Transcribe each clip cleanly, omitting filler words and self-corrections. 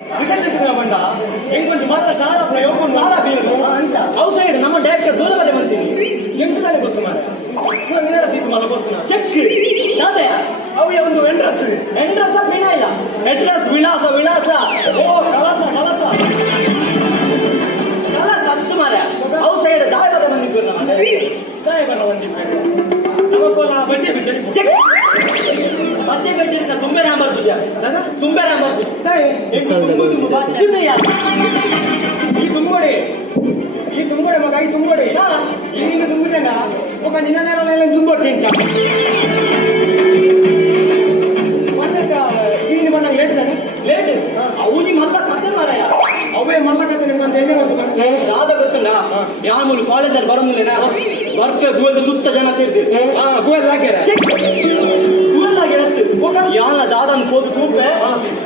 ವಿಸರ್ಜಿಸಿದ ಬಂಡ ಹೆಂಗ್ ಕೊಂಚ ಮಾತ್ರ ಚಾರ ಪ್ರಯೋಗ ಮಾರ ಬೀರು ಅಂತ ಔಸೈಡ್ ನಮ್ಮ ಡೈರೆಕ್ಟರ್ ದೂರ ಬರೆ ಬರ್ತೀನಿ ಎಂಟು ತಾನೇ ಗೊತ್ತು ಮಾರ ನಿನ್ನ ಸೀಟ್ ಮಾಡ ಗೊತ್ತು ಚೆಕ್ ಅದೇ ಅವೇ ಒಂದು ಎಂಡ್ರಸ್ ಮೀನ ಇಲ್ಲ ಅಡ್ರೆಸ್ ವಿಳಾಸ ಓ ಕಲಸ ಹತ್ತು ಮಾರ ಔಸೈಡ್ ದಾಯ ಬರ ಬಂದಿದ್ದು ದಾಯ ಬರ ಬಂದಿದ್ದು ನಮಗೋಲ ಬಜ್ಜೆ ಬಿದ್ದರೆ ಚೆಕ್ ಮತ್ತೆ ಬೆಟ್ಟಿನ ತುಂಬೆ ರಾಂಬರ್ದು ಈ ತುಂಬೋಡೆ ಮಗ ಈ ತುಂಬೋಡೆ ಈಗ ತುಂಬಿದಂಗ ఒక నిన్న నెల ತುಂಬೋಡ್ತೀನಿ ಇಲ್ಲಿ ಬಂದಾಗ ಲೇಟ್ ಅವನಿ ಮಲ್ಲ ಕತೆ ಮಾರಾಯ ಅವೇ ಮಲ್ಲ ಕತೆ ನಿಮ್ಗೆ ಹೇಗೆ ಯಾವ್ದ ಗೊತ್ತುಂಡ ಯಾಮೂಲು ಕಾಲೇಜಲ್ಲಿ ಬರೋದಿಲ್ಲ ವರ್ಕ್ ಗೂಗಲ್ ಸುತ್ತ ಜನ ಸೇರ್ತೀವಿ ಗೂಗಲ್ ಹಾಕ್ಯಾರ ಯಾನ ದಾದನ್ ಕೋಪಿ ಕೂಪೆ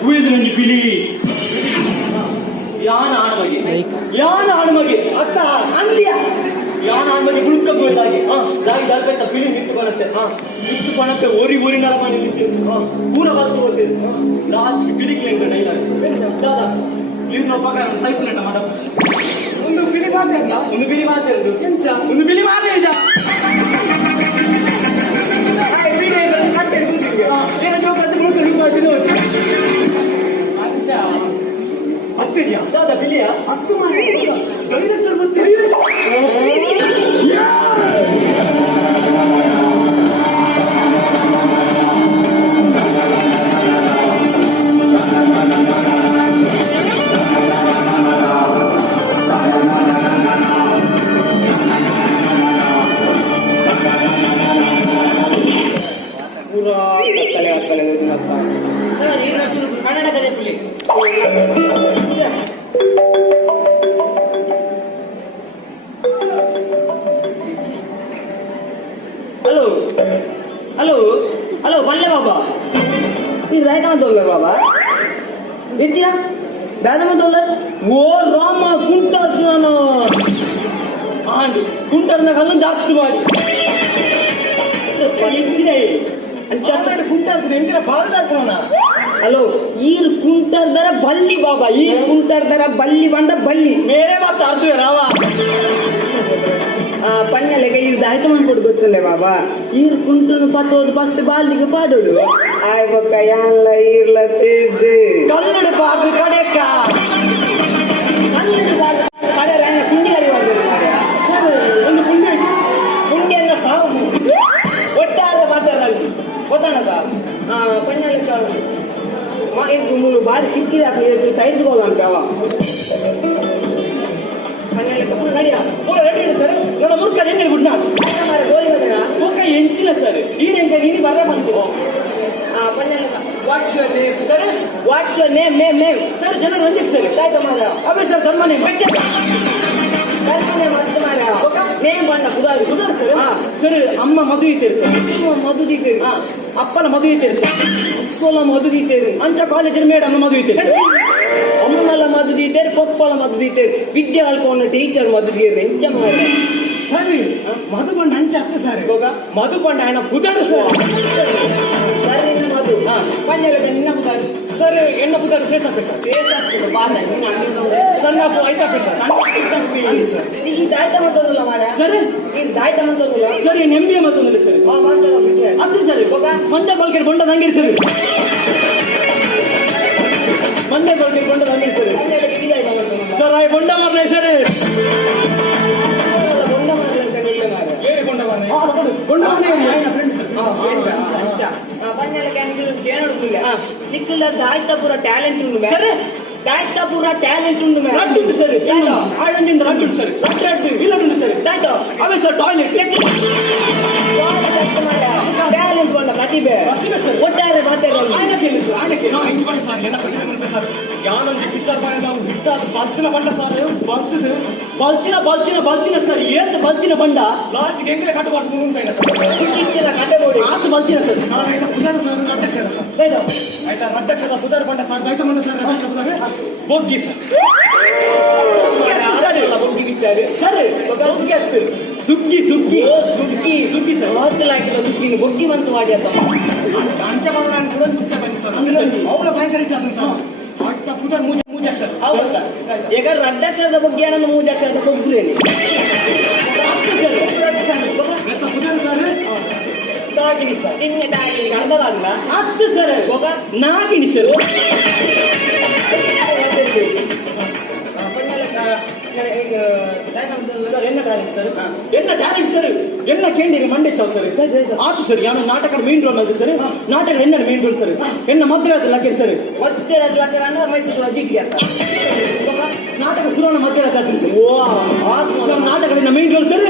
ಉಳಿದು ಬಿಳಿ ಯಾನ ಆಣ್ಮಗೆ ಅತ್ತ ಅಂದ್ಯ ಯಾನ ಆಣ್ಮಗೆ ಗುಳುಕ ಗೋಲ್ದಾಗಿ ದಾಗಿ ದಾಲ್ಪೈತ ಬಿಳಿ ನಿಂತು ಕೊಣಕ್ಕೆ ಓರಿ ನರಮನೆ ನಿಂತು ಪೂರ ಬರ್ತು ಹೋಗ್ತೇವೆ ಲಾಸ್ಟ್ ಬಿಳಿಗೆ ಹೆಂಗ ಡೈಲಾಗ್ ದಾದಾ ಇವ್ರು ನಾವು ಪಕ್ಕ ಸೈಪು ನಟ ಮಾಡ ಒಂದು ಬಿಳಿ ಮಾತೆ ಒಂದು ಬಿಳಿ ಮಾತೆ ಹತ್ತಿದ್ಯಾ ದಾದಾ ಬಿಳಿಯ ಹತ್ತು ಮಾಡಿ ಡೈರೆಕ್ಟರ್ ಮತ್ತೆ ಕನ್ನಡದಲ್ಲಿ ಪುಲಿ ಹಲೋ ಬಲ್ಲೆ ಬಾಬಾ ನೀನು ರಾಯ್ತಾಮಂತೋಲ್ಲ ಬಾಬಾ ಹೆಚ್ಚಿನ ರಾಯ್ತಾಮಂತೋಲ್ಲ ಓ ರಾಮ ಕುಂಟರ್ ನಾನು ಆಂಡು ಕುಂಟರ್ನ ಕಲ್ಲು ಜಾಸ್ತಿ ಮಾಡಿ ಹೆಚ್ಚಿನ ಕುಂಟರ್ ಹೆಂಚಿನ ಬಾಲ್ದಾಕ್ರೋಣ ಹಲೋ ಈ ಕುಂಟರ್ದರ ಬಲ್ಲಿ ಬಾಬಾ ಈ ಕುಂಟರ್ದರ ಬಲ್ಲಿ ಬಂಡ ಬಲ್ಲಿ ಮೇರೆ ಮಾತು ಅರ್ಥ ರಾವ ಪನ್ನೆಲೆಗೆ ಈ ದಾಯ್ತು ಮಾಡ್ಕೊಡು ಗೊತ್ತಲ್ಲ ಬಾಬಾ ಈರ್ ಕುಂಟನು ಪತ್ತೋದು ಫಸ್ಟ್ ಬಾಲ್ದಿಗೆ ಪಾಡೋಡು ಆಯ್ ಬೊಕ್ಕ ಯಾನ್ಲ ಈರ್ಲ ಸೇರ್ದು ಕನ್ನಡ ಪಾಡು ಕಡೆಕ್ಕ ಕಡೆ ಕುಂಡಿ ಅರಿವಾಗ್ತದೆ ಒಂದು ಕುಂಡಿಯನ್ನ ಸಾವು ಒಟ್ಟಾರೆ ಮಾತಾಡಲ್ಲ ಗೊತ್ತಾನದ ಪನ್ನೆಲೆ ಸಾವು ಮೂರು ಬಾರಿ ಕಿಕ್ಕಿದ ಸೈಡ್ ಹೋಗೋಣ ಸರ್ ನನ್ನ ಮುರ್ಕ ಹೆಂಗೆ ಗುಡ್ ಮುರ್ಕ ಎಂಚಿನ ಸರ್ ನೀನು ಬರ ಬಂತು ವಾಟ್ಸ್ ಯುವರ್ ನೇಮ್ ಸರ್ ಜನ ರಂಜಿತ್ ಸರ್ ಅವೇ ಸರ್ ಧರ್ಮ ನೇಮ್ ನೇಮ್ ಬಣ್ಣ ಕುದಾರು ಸರ್ ಸರ್ ಅಮ್ಮ ಮದುವೆ ಇದ್ದೇವೆ ಸರ್ ಮದುವೆ ಇದ್ದೇವೆ ಅಪ್ಪನ ಮದುವೆ ಇದ್ದೇವೆ ಸರ್ ಅಪ್ಪನ ಮದುವೆ ಇದ್ದೇವೆ ಅಂಚ ಕಾಲೇಜಿನ ಮೇಡಮ್ ಮದುವೆ ಇದ್ದೇವೆ ಅಮ್ಮನಲ್ಲ ಮದುವೆ ಇದ್ದೇವೆ ಪಪ್ಪಲ ಮದುವೆ ಇದ್ದೇವೆ ವಿದ್ಯೆ ಕಲ್ಕೊಂಡು ಟೀಚರ್ ಮದುವೆ ಎಂಚ ಮಾಡಿ ಸರಿ ಮಧುಕೊಂಡ ಅಂಚ ಅತ್ತ ಸರ್ ಮಧುಕೊಂಡ ఆయన ಪುದಾರು ಸರ್ ಮಧು ಪಂಜಾಲ ನಿನ್ನ ಪುದಾರು ಸರ್ ಎಣ್ಣ ಪುದಾರು ಸೇಸಾಕ ಸರ್ ಸಣ್ಣ ಐತಾಕ ಸರ್ ಈ ದಾಯ್ತ ಮತ್ತೊಂದಿಲ್ಲ ಮಾರ ಸರ್ ಈ ದಾಯ್ತ ಮತ್ತೊಂದಿಲ್ಲ ಸರ್ ಈ ನೆಮ್ಮದಿಯ ಮತ್ತೊಂದಿಲ್ಲ ಸರ್ ಅದು ಸರ್ ಮಂದೆ ಬಲ್ಕೆಟ್ ಬೊಂಡದ ಹಂಗಿರಿ ಸರ್ ಮಂದೆ ಬಲ್ಕೆಟ್ ಬೊಂಡದ ಹಂಗಿರಿ ಸರ್ ಸರ್ ಆಯ್ ಬೊಂಡ ಮಾರ್ನೆ ಸರ್ దాయితపుర టాలెంట్ ఉంది దాయితపుర టాలెంట్ ఉంది సరే అవే సార్ టాయిలెట్ టాలెంట్ ಬಂದ ಪ್ರತಿಭೆ ಒಟ್ಟಾರೆ ಮಾತಾಡೋದು ಯಾನೊಂದು ಪಿಕ್ಚರ್ ಮಾಡಿದ ಬಲ್ತಿನ ಬಂಡ ಸರ್ ಬಲ್ತಿನ ಸರ್ ಏನ್ ಬಲ್ತಿನ ಬಂಡ ಲಾಸ್ಟ್ ಹೆಂಗೆ ಕಟ್ಟಬಾರ್ದು ಕತೆ ನೋಡಿ ಆತು ಬಲ್ತಿನ ಸರ್ ಪುದಾರ ಸರ್ ಅಧ್ಯಕ್ಷರ ಸರ್ ಆಯ್ತಾ ಅಧ್ಯಕ್ಷರ ಪುದಾರ ಬಂಡ ಸರ್ ಆಯ್ತು ಮಂಡ ಸರ್ ಬೊಗ್ಗಿ ಸರ್ ಬೊಗ್ಗಿ ಬಿಟ್ಟಾರೆ ಸರ್ ಸುಗ್ಗಿ ಸರ್ ಹೊತ್ತಲಾಗಿಲ್ಲ ಸುಗ್ಗಿ ಬೊಗ್ಗಿ ಬಂತು ಮಾಡಿ ಅಂತ ಅಂಚ ಕೂಡ ಮುಚ್ಚ ಬಂದು ಸರ್ ಅವಳ ಭಯಂಕರ ಸರ್ ಆಗ್ತಾ ಪುದಾರ ಹೌದಾ ಈಗ ರಡ್ಡಕ್ಷರದ ಬಗ್ಗೆ ಏನಂದ್ರೆ 3 ಅಕ್ಷರದ ಕೊಬ್ಬರೇನೆ ದಾಗಿನಿ ಸರ್ ನಿನ್ನೆ ಅರ್ಧದಲ್ಲ 10 ಸರ್ ಹೋಗ ನಾಗಿನಿ ಸರ್ என்ன டேலண்ட் சார் என்ன கேண்டீங்க மண்டே சார் ஆத்து சார் யானை நாಟಕ ಮೇನ್ ರೋಲ್ ಅದು ಸರ್ ನಾಟಕ என்ன ಮೇನ್ ರೋಲ್ ಸರ್ என்ன ಮಧ್ಯರಾತ್ರಿ ಲಕ್ಕೆ ಸರ್ ಮಧ್ಯರಾತ್ರಿ ಲಕ್ಕೆ ಅಂದ್ರೆ ಮೈಸೂರು ಜಿಗ್ಗಿ ಅಂತ ನಾಟಕ ಸುರಣ ಮಧ್ಯರಾತ್ರಿ ಸರ್ ಓ ಸರ್ ನಾಟಕ ಮೇನ್ ರೋಲ್ ಸರ್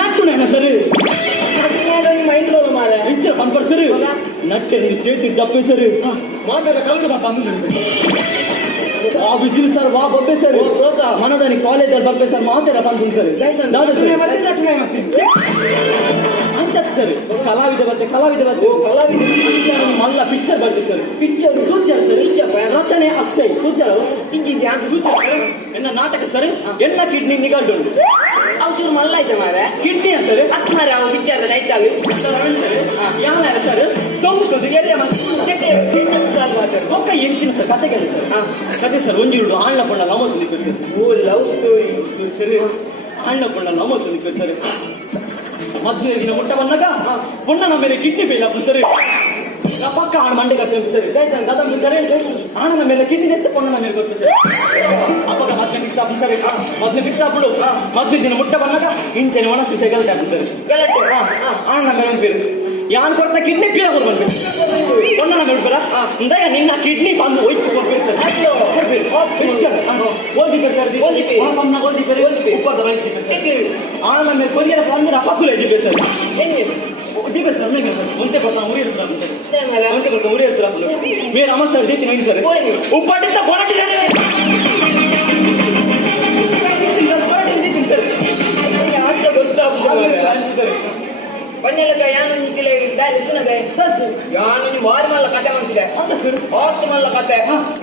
ನಟ್ಟುನ ಸರ್ ಮೈಂಡ್ ರೋಲ್ ಮಾಡ ಇಚ್ಚ ಬಂಪರ್ ಸರ್ ನಟ್ಟೆ ಸ್ಟೇಜ್ ಜಪ್ಪೆ ಸರ್ ಮಾತಾಡ ಕಲ್ತು ಬಾ ಬಿಸಿಲು ಸರ್ ವಾ ಬಬ್ಬೆ ಸರ್ ಮನದಾನಿ ಕಾಲೇಜಲ್ಲಿ ಬಬ್ಬೆ ಸರ್ ಮಾತಾಡ ಬಂದ್ಬಿಡಿ ಸರ್ ಅಂತ ಸರ್ ಕಲಾವಿದ ಬರ್ತೇ ಮಲ್ಲ ಪಿಕ್ಚರ್ ಬರ್ತದೆ ಸರ್ ಪಿಕ್ಚರ್ ಸೂಚರ್ ಸರ್ ರಚನೆ ಅಕ್ಷಯ್ ಸೂಚರ್ ಎನ್ನ ನಾಟಕ ಸರ್ ಎನ್ನ ಕಿಡ್ನಿ ನಿಗಲ್ಡು ಅವ್ಚೂರು ಮಲ್ಲ ಐತೆ ಮಾರೆ ಕಿಡ್ನಿಯ ಸರ್ ಅತ್ ಮಾರೆ ಅವು ಪಿಕ್ಚರ್ ಐತಾವೆ ಯಾವ ಸರ್ ತೊಂಬುತ್ತದೆ ಎಲ್ಲಿ ಒಕ್ಕ ಎಂಚಿನ ಸರ್ ಕತೆಗೆ ಸರ್ ಕತೆ ಸರ್ ಒಂಜಿರುಡು ಆಣ್ಣ ಕೊಂಡ ನಮ್ಮದು ನಿಂತಿರ್ತಾರೆ ಓ ಲವ್ ಸ್ಟೋರಿ ಸರಿ ಆಣ್ಣ ಕೊಂಡ ನಮ್ಮದು ನಿಂತಿರ್ತಾರೆ ಮದ್ವೆಗಿನ ಮುಟ್ಟ ಬಂದಾಗ ಪೊಣ್ಣನ ಮೇಲೆ ಕಿಡ್ನಿ ಫೇಲ್ ಆಗ್ತದೆ ಸರಿ ಪಕ್ಕ ಆಣ ಮಂಡೆ ಕತ್ತೆ ಸರಿ ಸರಿ ಆಣನ ಮೇಲೆ ಕಿಡ್ನಿ ಎತ್ತ ಪೊಣ್ಣನ ಮೇಲೆ ಗೊತ್ತು ಸರಿ ಅವಾಗ ಮದ್ವೆ ಫಿಕ್ಸ್ ಆಗ್ತದೆ ಸರಿ ಮದ್ವೆ ಫಿಕ್ಸ್ ಆಗ್ಬಿಡು ಮದ್ವೆ ದಿನ ಮುಟ್ಟ ಬಂದಾಗ ಇಂಚನೆ ಒಣ ಸುಸೆ ಗಲಾಟೆ ಆಗ್ತದೆ ಸರಿ ಆಣನ ಮೇಲೆ ಒಂದು ಬೇರೆ ಯಾನ್ ಕೊಡ್ತಾ ಕಿಡ್ನಿ ಪೀರ ಕೊಡ್ಬೇಕು ಒಂದನ ಹೇಳ್ಬೇರ ಅಂದಾಗ ನಿನ್ನ ಕಿಡ್ನಿ ಬಂದು ಹೋಯ್ತು ಓದಿ ಬರ್ತಾರೆ ಉಪ್ಪದ ಆನ ಮೇಲೆ ಕೊರಿಯರ ಬಂದ್ರೆ ಅಪ್ಪಕ್ಕೂ ಎದ್ದಿ ಸರ್ ಮುಂಚೆ ಬರ್ತಾ ಉರಿ ಮುಂಚೆ ಬರ್ತಾ ಉರಿ ಬೇರೆ ಅಮಸ್ತ ಜೈತಿ ನೋಡಿ ಸರ್ ಉಪ್ಪಾಟಿಂದ ಹೊರಟಿದ್ದಾರೆ ಯಾನು ಬಾರಿ ಮಲ್ಲ ಕತೆ ಮಾಡ್ತಿದ್ದೆ ಹೊತ್ತು ಮಲ್ಲ ಕತೆ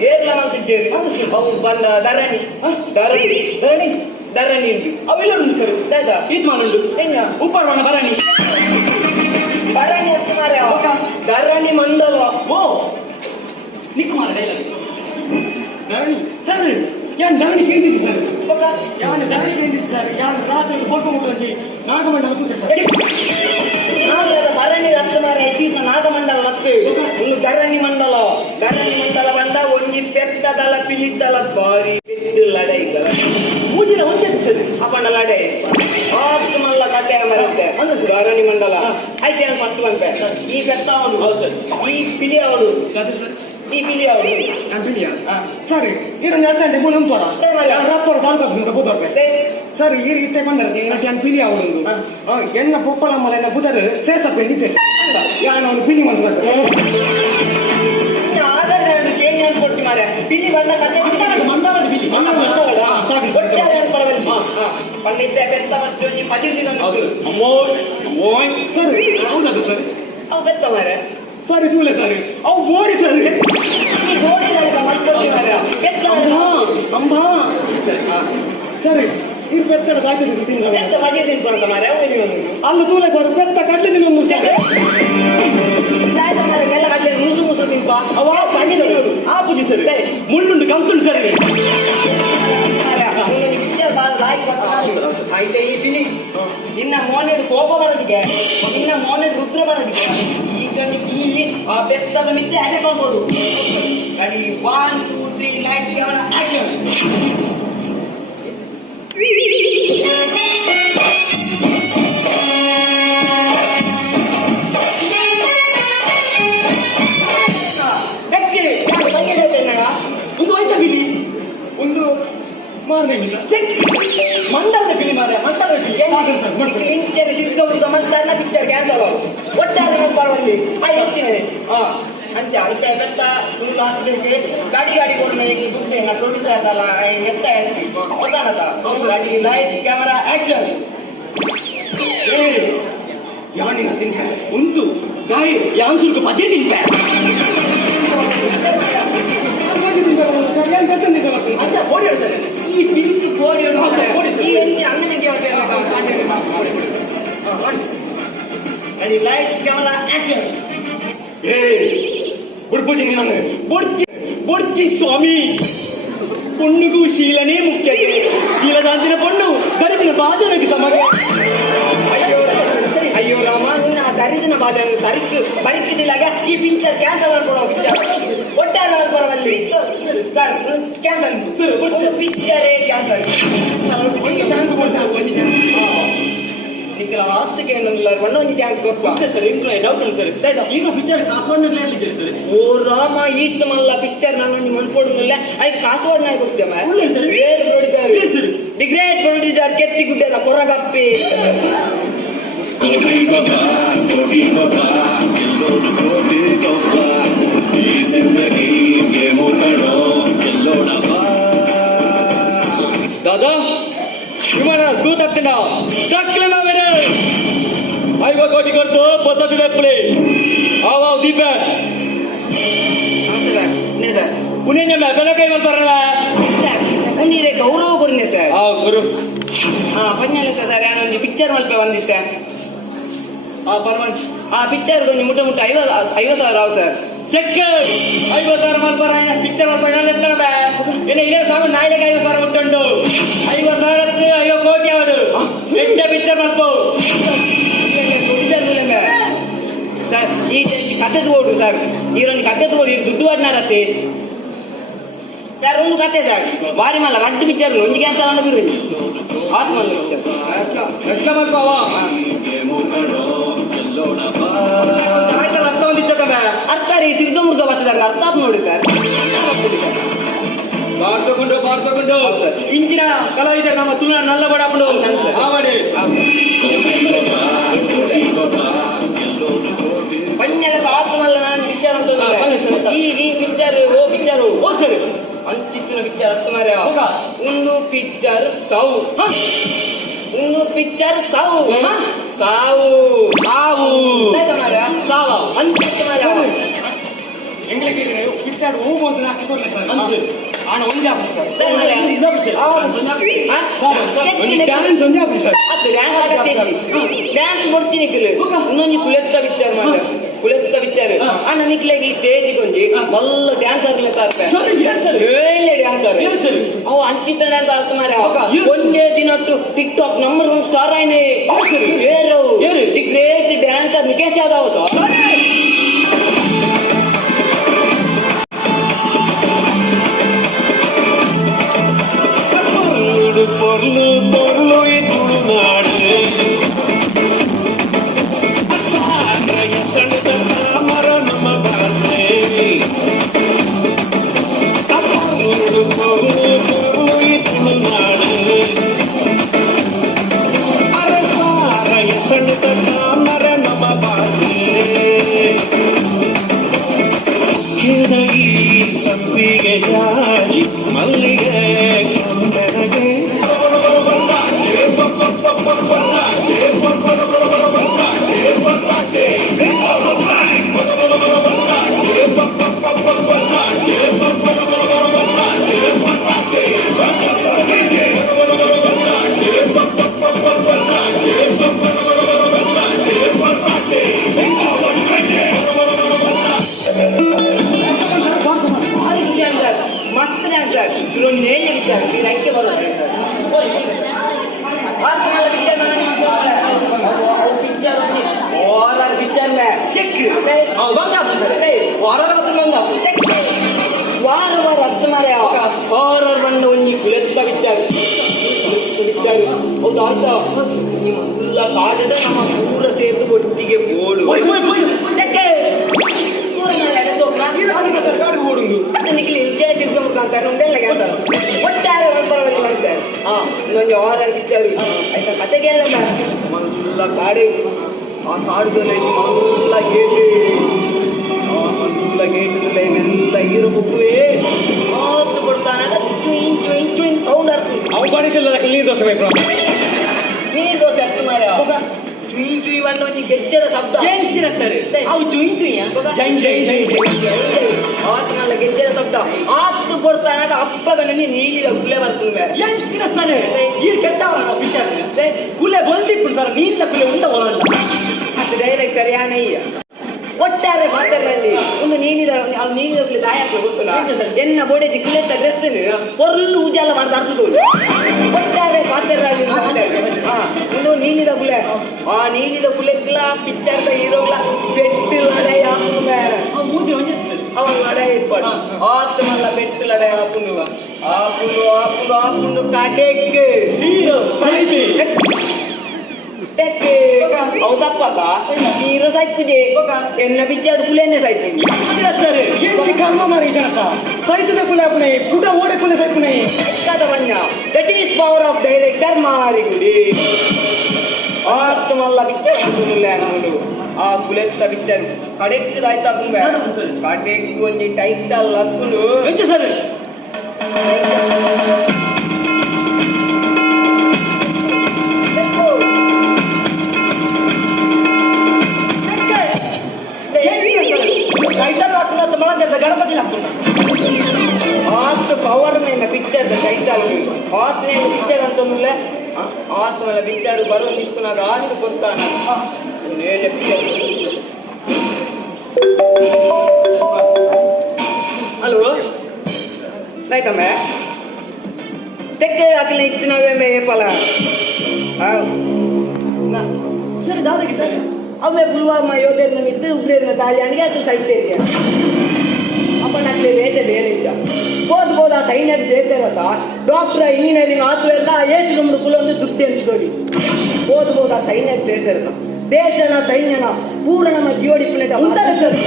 ಏರ್ಲ ಮಾಡ್ತಿದ್ದೇವೆ ಅವು ಬಂದ ಧರಣಿ ಉಂಟು ಅವೆಲ್ಲ ಉಂಟು ಸರ್ ಇದು ಮಾಡುಂಟು ಹೆಂಗ ಉಪ್ಪಾಡೋಣ ಭರಣಿ ಹೊತ್ತು ಮಾರೆ ಧರಣಿ ಮಂಡಲ ಓ ನಿಕ್ ಮಾರ ಧರಣಿ ಸರ್ ಯಾನ್ ಧರಣಿ ಕೇಳಿದ್ದು ಸರ್ ಯಾನ್ ಧರಣಿ ಕೇಳಿದ್ದು ಸರ್ ಯಾನ್ ರಾತ್ರಿ ಕೊಟ್ಟು ನಾಗಮಂಡಲ ಸರ್ ಧರಣಿ ಹತ್ತು ಮಾರ ಇದೀಗ ನಾಗಮಂಡಲ ಹತ್ತು ಒಂದು ಧರಣಿ ಮಂಡಲ ಬಂದ ಒಂಜಿ ಪೆಟ್ಟದಲ ಪಿಲಿದ್ದಲ ಬಾರಿ ಲಡೆ ಇದ್ದಲ್ಲ ಮೂಜಿನ ಒಂದೇ ಸರ್ ಅಪ್ಪಣ್ಣ ಲಡೆ ಆತು ಮಲ್ಲ ಕತೆ ಮರುತ್ತೆ ಧರಣಿ ಮಂಡಲ ಆಯ್ತು ಫಸ್ಟ್ ಬಂತೆ ಈ ಪೆತ್ತ ಅವನು ಈ ಪಿಲಿ ಅವಳು ಈ ಪಿಲಿ ಅವಳು ಸರಿ ಇದೊಂದು ಅರ್ಥ ಅಂತ ಮೂಲ ಉಂಟೋಡ ರಪ್ಪರು ತಾಲೂಕು ಬುಧರ್ಪೆ ಸರ್ ಈ ರೀತಿ ಬಂದರೆ ನಾನು ಪಿಲಿ ಅವಳು ಎನ್ನ ಪೊಪ್ಪಲಮ್ಮಲ ಎನ್ನ ಬುಧರು ಸೇಸಪ್ಪ ನಿಂತೆ ಯಾನು ಅವನು ಪಿಲಿ ಮಾಡ್ತಾರೆ ಆಧಾರ ಚೇಂಜ್ ಅನ್ಕೊಡ್ತಿ ಮಾರೆ ಪಿಲಿ ಬಂದ ಕತೆ ಮಂಡಲ ಪಿಲಿ ಪಂಡಿತ ಬೆತ್ತ ಫಸ್ಟ್ ಒಂಜಿ 10 ದಿನ ಸರ್ ಹೌದದು ಸರ್ ಅವು ಬೆತ್ತ ಮಾರೆ ಸರಿ ತೂಲೆ ಸರಿ ಅವು ಬೋಡಿ ಸರಿ ಅಂಬಾ ಸರಿ ಇದು ಬೆತ್ತಡ ಅಲ್ಲ ತೂಲೆ ಸರ್ ಬೆತ್ತ ಕಡ್ಲೆ ತಿನ್ನು ಮುಸು ತಿನ್ಪ ಆ ಪೂಜೆ ಸರಿ ಮುಳ್ಳುಂಡು ಕಂತುಂಡು ಸರಿ ಆಯ್ತಾ ಈ ಪಿಲಿ ಇನ್ನ ಮೋನೆಡ್ ಕೋಪ ಬರೋದಿಗೆ ಇನ್ನ ಮೋನೆಡ್ ರುದ್ರ ಬರೋದಿಗೆ ಈಗ ಇಲ್ಲಿ ಆ ಬೆತ್ತದ ಮಿತ್ತೆ ಹಾಕಿಕೊಂಡು ರೆಡಿ 1 2 3 ಲೈಟ್ ಕ್ಯಾಮೆರಾ ಆಕ್ಷನ್ ಒಂದು ಆಯ್ತಾ ಬಿಲಿ ಒಂದು ಮಾರ್ನಿಂಗ್ ಮಂಡಲದ ಬಿಲಿ ಮಾರ ಮಂಡಲದ ಬಿಲಿ ಇಂಚನ ಚಿಕ್ಕವರಿಗೆ ಮಂಡಲ ಪಿಕ್ಚರ್ ಕ್ಯಾನ್ಸಲ್ ಒಟ್ಟಾರೆ ಪರವಾಗಿ ಆ ಹೆಚ್ಚಿನ ಅಂಚ ಅದಕ್ಕೆ ಬೆತ್ತ ಫುಲ್ ಹಾಸ್ಪಿಟಲ್ಗೆ ಗಾಡಿ ಕೊಟ್ಟು ನನಗೆ ದುಡ್ಡು ನಾ ಪ್ರೊಡ್ಯೂಸರ್ ಆಯ್ತಲ್ಲ ಎತ್ತ ಗೊತ್ತಾಗತ್ತ ಗಾಡಿ ಲೈಟ್ ಕ್ಯಾಮರಾ ಆಕ್ಷನ್ ಯಾನಿನ ತಿನ್ಕ ಒಂದು ಗಾಯ ಯಾನ್ ಸುರ್ಕು ಪದ್ಯ ತಿನ್ಪ ಓಡಿ ಹೇಳ್ತಾರೆ ಈ ಪಿಂಕ್ ಕೋಡಿ ಈ ಎಂಜಿ ಅಣ್ಣನಿಗೆ ರೆಡಿ ಲೈಟ್ ಕ್ಯಾಮರಾ ಆಕ್ಷನ್ ಬುಡ್ಪೂಜಿ ನಾನು ಬೊಡ್ಚಿ ಸ್ವಾಮಿ பொண்ணுಗೂ ಶೀಲನೇ ಮುಖ್ಯ. ಶೀಲದಾಂತಿನ ಪೊಣ್ಣು ಗರಿಬಿನ ಬಾಧನಕ್ಕೆ ಸಮಗೆ. ಅಯ್ಯೋ ರಾಮ, ನಿನ್ನ ದರಿದ್ರನ ಬಾಧೆ ಬರಿಕಿದಿಲ್ಲಾಗ ಈ ಪಿಕ್ಚರ್ ಕ್ಯಾನ್ಸಲ್ ಮಾಡ್ಕೊಡೋ ಪಿಕ್ಚರ್ ಒಟ್ಟಾರೆ ಬರವಲ್ಲಿ ಸರ್ ಕ್ಯಾನ್ಸಲ್ ಪಿಕ್ಚರೇ ಕ್ಯಾನ್ಸಲ್. ಆಸ್ತಿಗೆ ಒಂದೊಂದು ಚಾನ್ಸ್ ಕೊಟ್ಟು ಸರ್ ಡೌಟ್ ಉಂಟು ಸರ್. ಈಗ ಪಿಕ್ಚರ್ ಕಾಸವಾಡ್ನಲ್ಲಿ ಹೇಳಿದ್ದೀರಿ ಸರ್. ಓ ರಾಮ, ಈತ ಮಲ್ಲ ಪಿಕ್ಚರ್ ನಾನು ಮನ್ಕೊಡುದಿಲ್ಲ. ಅದಕ್ಕೆ ಕಾಸವಾಡ್ ನಾಯಿ ಕೊಡ್ತೇವೆ. ದಿ ಗ್ರೇಟ್ ಪ್ರೊಡ್ಯೂಸರ್ ಕೆತ್ತಿ ಗುಡ್ಡದ ಕೊರಗಪ್ಪಿ. दादा विमाना स्कूत ಆಗ್ತಿಲ್ಲ ಟಕ್ಲೆ ಮಾವೇನೆ ಐವ ಕೋಟಿ ಕೊಡ್ತು ಬಸದಿದೆ ಪ್ಲೇ ಆವಾವ್ ದೀಪ ಉನ್ನೇನೆ ಬೆಳಗ್ಗೆ ಬರ್ತಾರಲ್ಲ ಉನ್ನಿರೆ ಗೌರವ ಕೊರ್ನೆ ಸರ್. ಆ ಗುರು ಪಂಜಾಲ ಸರ್ ನಾನೊಂದು ಪಿಕ್ಚರ್ ಮಲ್ಪೆ ಬಂದಿದ್ದೆ. ಆ ಪಿಕ್ಚರ್ ಒಂದು ಮುಟ್ಟ 50,000 ಆವ್ ಸರ್. ಚೆಕ್ 50,000 ಮಲ್ಪರ ಪಿಕ್ಚರ್ ಮಲ್ಪರ ಇನ್ನು ಇದೇ ಸಾಮು ನಾಳೆಗೆ 50,000 ಉಂಟು. 50,000 50 ಕೋಟಿ ಅವರು ಎಂಟ ಪಿಕ್ಚರ್ ಮಲ್ಪು ಸರ್. ಈ ಕತೆ ತಗೋಡು ಸರ್, ಈರೊಂದು ಕತೆ ತಗೋಡು ದುಡ್ಡು ಆಡ್ನಾರತ್ತೆ ಸರ್. ಒಂದು ಕತೆ ಸರ್ ಬಾರಿ ಮಲ್ಲ ರಡ್ಡು ಪಿಕ್ಚರ್ ಒಂದು ಕ್ಯಾನ್ಸಲ್ ಅನ್ನ ಬಿರು ಆತ್ಮಲ್ಲ ಪಿಕ್ಚರ್ ಎಷ್ಟ ಮಲ್ಪವ ಅರ್ಥ ಒಂದಿಟ್ಟೆ ಅರ್ಥ ರೀ ತಿರ್ಗ ಮುರ್ಗ ಬರ್ತದಾಗ ಅರ್ಥ ಆಪ್ ನೋಡಿ ಸರ್. ಬಾರ್ಸಕೊಂಡು ಇಂಚಿನ ಕಲಾವಿದರು ನಮ್ಮ ತುಳು ನಲ್ಲ ಬಡಾಪಡು ಆವಡಿ ಪನ್ನೆಲ್ಲ ಆತ್ಮಲ್ಲ ನಾನು ಪಿಕ್ಚರ್ ಅಂತ ಈ ಪಿಕ್ಚರ್ ಓ ಸರಿ ಅಂಚಿತ್ತಿನ ಪಿಕ್ಚರ್ ಅರ್ಥ ಮಾರ. ಒಂದು ಪಿಕ್ಚರ್ ಸಾವು ಸಾವು ಅಂಚಿತ್ತ ಮಾರ. ಎಂಗ್ಲಿಗೆ ಪಿಕ್ಚರ್ ಹೋಗ್ಬೋದು ಹಾಕಿಕೊಳ್ಳಿ ಸರ್. ಆಣ ಒಂದೇ ಆಫೀಸ್ ಸರ್. ಡ್ಯಾನ್ಸ್ ಒಂದೇ ಆಫೀಸ್ ಸರ್. ಡ್ಯಾನ್ಸ್ ಕೊಡ್ತೀನಿ ಇನ್ನೊಂದು ಕುಲೆತ್ತ ಪಿಕ್ಚರ್ ಮಾಡ ಕುಲೆತ್ತ ಪಿಕ್ಚರ್ ಅಣ್ಣ ನಿಕ್ಲೆಗೆ ಈ ಸ್ಟೇಜಿಗೆ ಒಂಜಿ ಮಲ್ಲ ಡ್ಯಾನ್ಸ್ ಆಗ್ಲತ್ತಾರೆ. ಒಳ್ಳೆ ಡ್ಯಾನ್ಸ್ ಅವು ಅಂಚಿತ್ತ ಡ್ಯಾನ್ಸ್ ಅರ್ಥ ಮಾರ. ಒಂದೇ ದಿನಟ್ಟು ಟಿಕ್ ಟಾಕ್ ನಂಬರ್ 1 ಸ್ಟಾರ್ ಆಯ್ನೆ the great dancer Nikesh Yadav. பொருளு துடுநாடு மர நம்ம பாசே பொருளு துடுநாடு அரசாரைய சண்டை மர நம்ம பாசே கிணகி ಸಂಪಿಗೆ ಜಾಜಿ ಮಲ್ಲಿಗೆ ಕೊಂಡನಗೆ ಮಸ್ತ್ ಡ್ಯಾನ್ಸ್ ಇದೊಂದು ನೇಜ್ ಪಿಕ್ಚರ್ ಇದು ಐಕೆ ಬರೋದು ಪಿಕ್ಚರ್ ಹಾರರ್ ಪಿಕ್ಚರ್ ಚೆಕ್ ವಾರ ಹತ್ತು ಮಾರ ಹಾರರ್ ಬಂದ ಒಂಜಿ ಕುಲೆತ್ತ ಪಿಕ್ಚರ್ ಹೌದು ಆಯ್ತಾ ನಿಮ್ಮೆಲ್ಲ ಕಾಡಿದ ನಮ್ಮ ಪೂರ ಸೇರ್ದು ಒಟ್ಟಿಗೆ ಬೋಡು ಒಟ್ಟಾರೆ ಮಾಡ್ತಾರೆ. ಇನ್ನೊಂದು ಹಾರರ್ ಪಿಕ್ಚರ್ ಆಯ್ತಾ ಕತೆಗೆ ಮಲ್ಲ ಕಾಡು. ಆ ಕಾಡುದಲ್ಲಿ ಮಲ್ಲ ಗೇಟ್ ಇವೆಲ್ಲ ಇರೋ ಬುಕ್ಕುವೆ ಮಾತು ಕೊಡ್ತಾನೆ ಸೌಂಡ್ ಅವು ಮಾಡಿದ್ದಿಲ್ಲ ನೀರು ದೋಸೆ ಬೇಕು ನೀರು ದೋಸೆ ಹತ್ತು ಮಾರ ಚುಯಿ ಚುಯಿ ಬಣ್ಣ ಒಂದು ಗೆಜ್ಜರ ಶಬ್ದ ಎಂಚಿನ ಸರ್ ಅವು ಚುಯ್ ಚುಯ್ಯ ಜೈ ಜೈ ಜೈ ಆತ್ಮಲ್ಲ ಗೆಜ್ಜರ ಶಬ್ದ ಆತ್ತು ಕೊಡ್ತಾನ ಅಪ್ಪಗಳಲ್ಲಿ ನೀಲಿದ ಕುಲೆ ಬರ್ತದೆ ಎಂಚಿನ ಸರ್ ಈ ಕೆಟ್ಟವರ ಪಿಕ್ಚರ್ ಕುಲೆ ಬಂದಿತ್ತು ಸರ್ ನೀಲ ಕುಲೆ ಉಂಟ ಹೊರಂಡ ಅದು ಡೈರೆಕ್ಟರ್ ಯಾನಯ್ಯ ಒಟ್ಟಾರೆ ಮಾತಲ್ಲಿ ಒಂದು ನೀನಿದ ದಾಯಕ್ಕೆ ಗೊತ್ತಲ್ಲ ಎನ್ನ ಬೋಡೆದಿ ಕುಲೆತ್ತ ಡ್ರೆಸ್ ಪೊರ್ಲು ಉಜಾಲ ಮಾಡ್ದು ಒಟ್ಟಾರೆ ಪಾತ್ರರಾಗಿ ಒಂದು ನೀನಿದ ಕುಲೆ ಆ ನೀನಿದ ಕುಲೆಗ್ಲ ಪಿಕ್ಚರ್ ಹೀರೋಗ್ಲ ಬೆಟ್ಟು ಲಡೈ ಅವನ್ ಲಡೈ ಇಟ್ಪಾಡು ಆತ ಮಲ್ಲ ಬೆಟ್ಟು ಲಡೈ ಆಪುಂಡು ಕಾಟೆಗ್ ಹೀರೋ ಸಾಹಿತಿ అవుతప్పక హీరో సైతుజే ఎన్న పిచ్చాడు కులేనే సైతు ಸರ್ ಏನ್ ಕರ್ಮ ಮಾರಿ ಜನಕ ಸೈತುನೆ ಕುಲೆ ಅಪ್ಪನೆ ಗುಡ ಓಡೆ ಕುಲೆ ಸೈತುನೆ ಕದ ಬಣ್ಣ that is power of director ಮಾರಿ ಗುಡಿ ಆತ್ಮಲ್ಲ ಪಿಕ್ಚರ್ ಕುಲೆ ಅನ್ನೋದು ಆ ಕುಲೆತ್ತ ಪಿಕ್ಚರ್ ಕಡೆಕ್ಕು ಆಯ್ತಾ ಕುಂಬೆ ಕಡೆಕ್ಕು ಒಂಜಿ ಟೈಟಲ್ ಹಕ್ಕುನು ಎಂಚ ಸರ್ ಗಣಪತಿ ಆತ್ ಪವರ್ ಮೇನ ಪಿಕ್ಚರ್ ಟೈಟಲ್ ಆತ್ ಪಿಕ್ಚರ್ ಅಂತ ಆತ್ ಮೇಲೆ ಪಿಕ್ಚರ್ ಬರೋ ನಿಂತ್ಕೊಂಡಾಗ ಆತ್ ಗೊತ್ತಾನ ಮೇಲೆ ಪಿಕ್ಚರ್ ಹಲೋ ಆಯ್ತಮ್ಮೆ ತೆಕ್ಕೆ ಹಾಕಲಿ ಇತ್ತಿನವೇ ಮೇ ಪಲ ಸರಿ ದಾದಾಗಿ ಸರ್ ಅವೇ ಪುಲ್ವಾಮ ಯೋಧರನ್ನ ಮಿತ್ತು ಉಗ್ರೇರನ್ನ ತಾಳಿ ಅಣಿಗೆ ಅದು ಸೈತೇರಿಯ ಅಪ್ಪ ನಕ್ಲೆ ವೇದದ ಹೇಳಿದ್ದ ಹೋದ ಆ ಸೈನ್ಯಕ್ಕೆ ಸೇರ್ತಾರತ್ತ ಡಾಕ್ಟರ್ ಇಂಜಿನಿಯರಿಂಗ್ ಆತು ಎಲ್ಲ ಏಸು ನಮ್ದು ಕುಲ ಒಂದು ದುಡ್ಡು ಎನ್ಸ್ಕೊಳ್ಳಿ ಹೋದ ಆ ಸೈನ್ಯಕ್ಕೆ ಸೇರ್ತಾರತ್ತ ದೇಶನ ಸೈನ್ಯನ ಪೂರ ನಮ್ಮ ಜೀವಡಿಪ್ಪಿನ ಉಂಟಲ್ಲ ಸರ್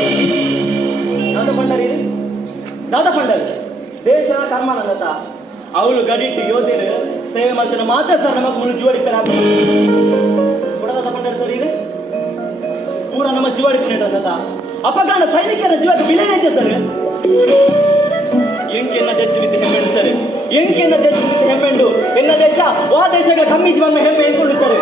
ದಾದಾ ಪಂಡರ್ ದೇಶ ಕರ್ಮಾನಂದತ ಅವಳು ಗಡಿಟ್ಟು ಯೋಧರು ಸೇವೆ ಮಾಡ್ತಾನೆ ಮಾತ್ರ ಸರ್ ನಮಗೆ ಮುಳ್ಳು ಜೀವಡಿಪ್ಪರ ಕೂಡ ದಾದಾ ಪಂಡರ್ ಸರ್ ಈಗ ಪೂರ ನಮ್ಮ ಜೀವಡಿಪ್ಪಿನ ಅಪಗಾನ ಸೈನಿಕರ ಜೀವಕ್ಕೆ ಬೆಲೆ ಐತೆ ಸರ್ ಎಂಕೆನ್ನ ದೇಶವಿದ್ದ ಹೆಮ್ಮೆಂಡು ಸರ್ ಎಂಕೆನ್ನ ದೇಶವಿದ್ದ ಹೆಮ್ಮೆಂಡು ಎನ್ನ ದೇಶ ಆ ದೇಶಗಳ ಕಮ್ಮಿ ಜೀವನ ಹೆಮ್ಮೆ ಎನ್ಕೊಂಡು ಸರ್